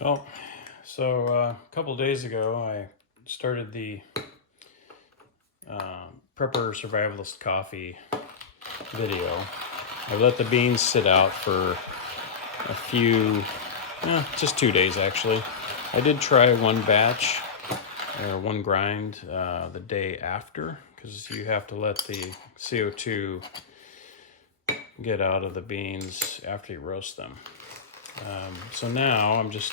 Well, so a couple days ago, I started the Prepper Survivalist Coffee video. I let the beans sit out for a few, just 2 days actually. I did try one batch or one grind the day after because you have to let the CO2 get out of the beans after you roast them. So now I'm just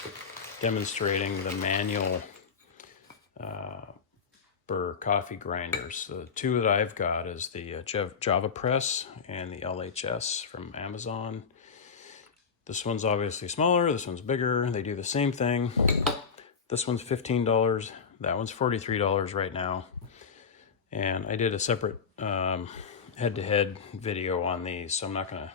demonstrating the manual for coffee grinders. The two that I've got is the Java Press and the LHS from Amazon. This one's obviously smaller, this one's bigger. They do the same thing. This one's $15, that one's $43 right now. And I did a separate head-to-head video on these, so I'm not gonna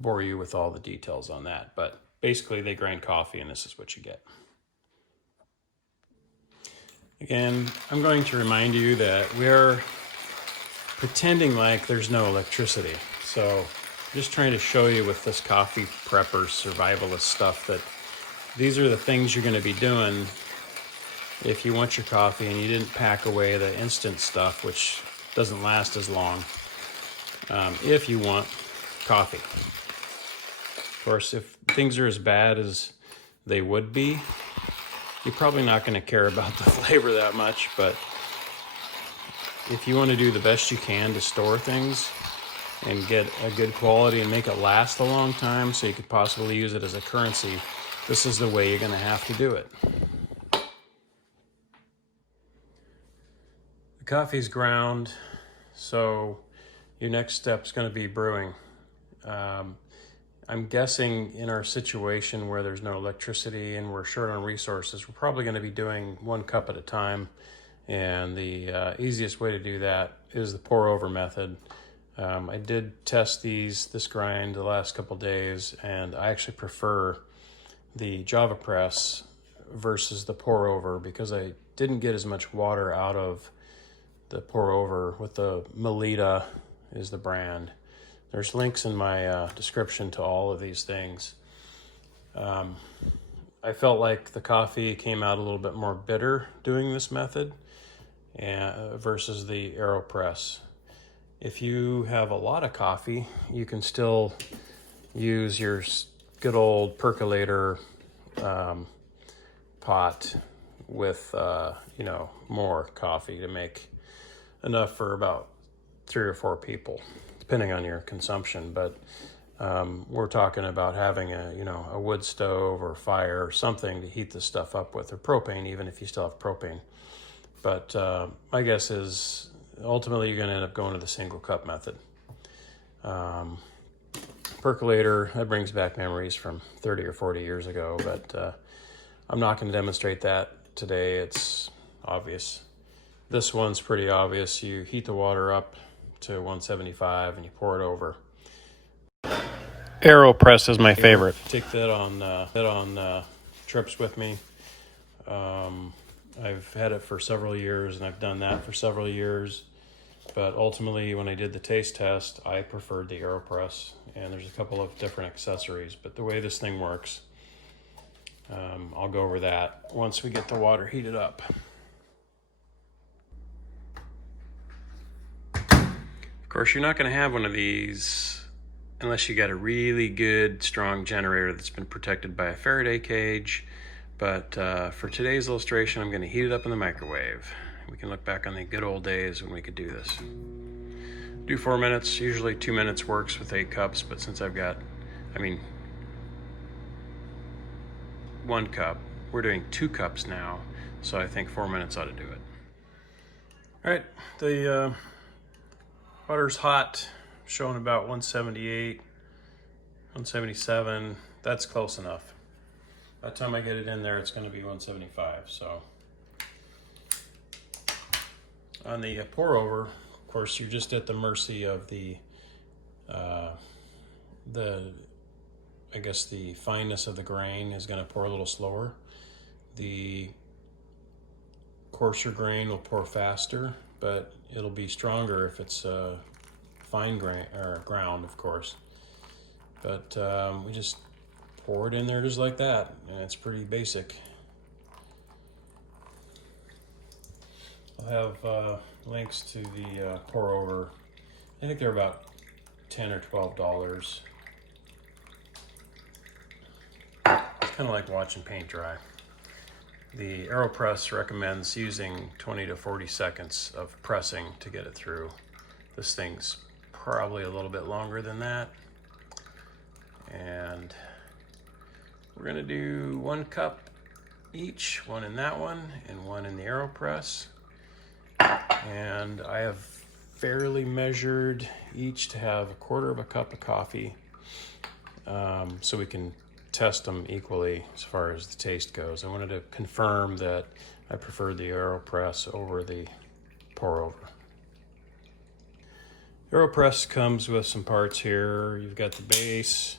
bore you with all the details on that. But basically they grind coffee and this is what you get. Again, I'm going to remind you that we're pretending like there's no electricity. So I'm just trying to show you with this coffee prepper survivalist stuff that these are the things you're going to be doing if you want your coffee and you didn't pack away the instant stuff, which doesn't last as long, if you want coffee. Of course, if things are as bad as they would be, you're probably not going to care about the flavor that much, but if you want to do the best you can to store things and get a good quality and make it last a long time so you could possibly use it as a currency, this is the way you're going to have to do it. The coffee's ground, so your next step is going to be brewing. I'm guessing in our situation where there's no electricity and we're short on resources, we're probably going to be doing 1 cup at a time. And the easiest way to do that is the pour over method. I did test this grind the last couple days, and I actually prefer the Java Press versus the pour over because I didn't get as much water out of the pour over with the Melita is the brand. There's links in my description to all of these things. I felt like the coffee came out a little bit more bitter doing this method versus the AeroPress. If you have a lot of coffee, you can still use your good old percolator pot with more coffee to make enough for about 3 or 4 people, depending on your consumption. But we're talking about having a wood stove or fire or something to heat this stuff up with, or propane, even if you still have propane. But my guess is ultimately you're going to end up going to the single cup method. Percolator, that brings back memories from 30 or 40 years ago, but I'm not going to demonstrate that today. It's obvious. This one's pretty obvious. You heat the water up to 175 and you pour it over. AeroPress is my favorite. Take that on trips with me. I've had it for several years and I've done that for several years. But ultimately, when I did the taste test, I preferred the AeroPress, and there's a couple of different accessories. But the way this thing works, I'll go over that once we get the water heated up. Of course, you're not going to have one of these unless you got a really good, strong generator that's been protected by a Faraday cage. But for today's illustration, I'm going to heat it up in the microwave. We can look back on the good old days when we could do this. Do 4 minutes. Usually 2 minutes works with 8 cups, but since I've got, 1 cup, we're doing 2 cups now, so I think 4 minutes ought to do it. All right, the water's hot, showing about 178, 177. That's close enough. By the time I get it in there, it's going to be 175. So on the pour over, of course, you're just at the mercy of the fineness of the grain is going to pour a little slower. The coarser grain will pour faster, but it'll be stronger if it's fine grain or ground, of course. But we just pour it in there just like that, and it's pretty basic. I'll have links to the pour over. I think they're about $10 or $12. It's kind of like watching paint dry. The AeroPress recommends using 20 to 40 seconds of pressing to get it through. This thing's probably a little bit longer than that. And we're gonna do 1 cup each, one in that one and one in the AeroPress. And I have fairly measured each to have 1/4 cup of coffee, so we can test them equally as far as the taste goes. I wanted to confirm that I preferred the AeroPress over the pour over. AeroPress comes with some parts here. You've got the base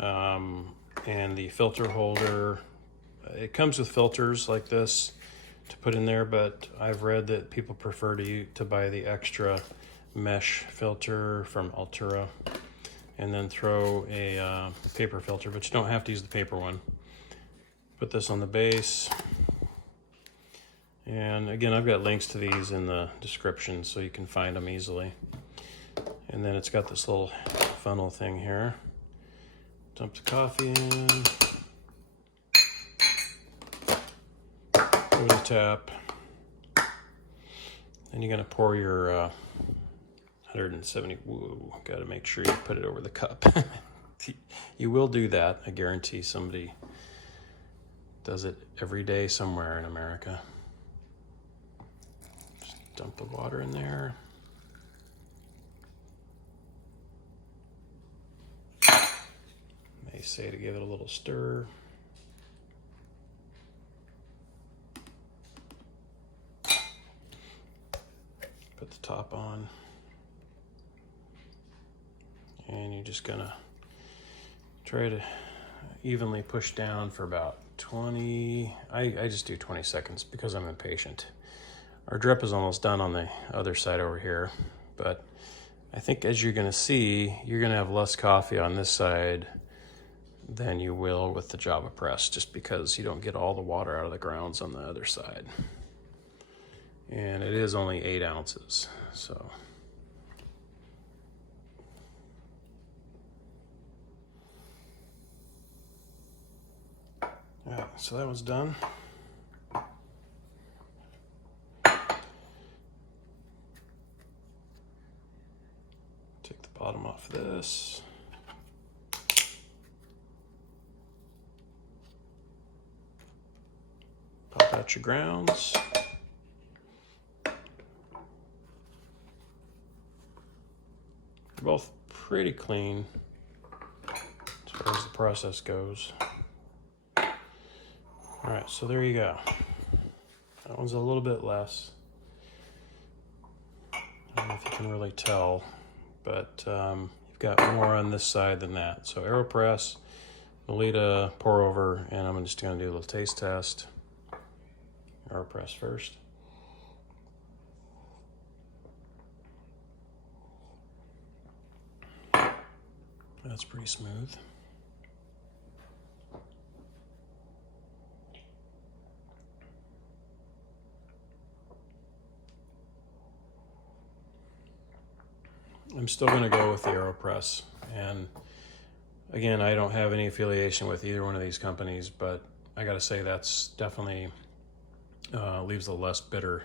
and the filter holder. It comes with filters like this to put in there, but I've read that people prefer to buy the extra mesh filter from Altura and then throw a paper filter, but you don't have to use the paper one. Put this on the base. And again, I've got links to these in the description so you can find them easily. And then it's got this little funnel thing here. Dump the coffee in. Over the tap. Then you're gonna pour your 170, whoa, gotta make sure you put it over the cup. You will do that, I guarantee somebody does it every day somewhere in America. Just dump the water in there. May say to give it a little stir. Put the top on. And you're just gonna try to evenly push down for about 20, I just do 20 seconds because I'm impatient. Our drip is almost done on the other side over here, but I think as you're gonna see, you're gonna have less coffee on this side than you will with the Java press, just because you don't get all the water out of the grounds on the other side. And it is only 8 ounces, so. Yeah, so that was done. Take the bottom off this. Pop out your grounds. They're both pretty clean as far as the process goes. All right, so there you go. That one's a little bit less. I don't know if you can really tell, but you've got more on this side than that. So AeroPress, Melita, pour over, and I'm just gonna do a little taste test. AeroPress first. That's pretty smooth. I'm still going to go with the AeroPress, and again, I don't have any affiliation with either one of these companies, but I got to say that's definitely leaves a less bitter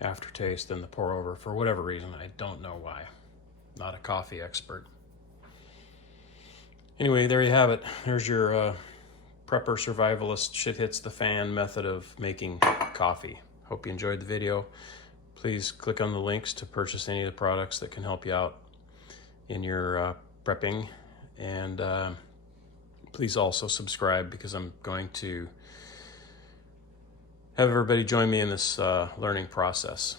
aftertaste than the pour over for whatever reason. I don't know why. Not a coffee expert. Anyway, there you have it. There's your prepper survivalist shit hits the fan method of making coffee. Hope you enjoyed the video. Please click on the links to purchase any of the products that can help you out in your prepping. And please also subscribe, because I'm going to have everybody join me in this learning process.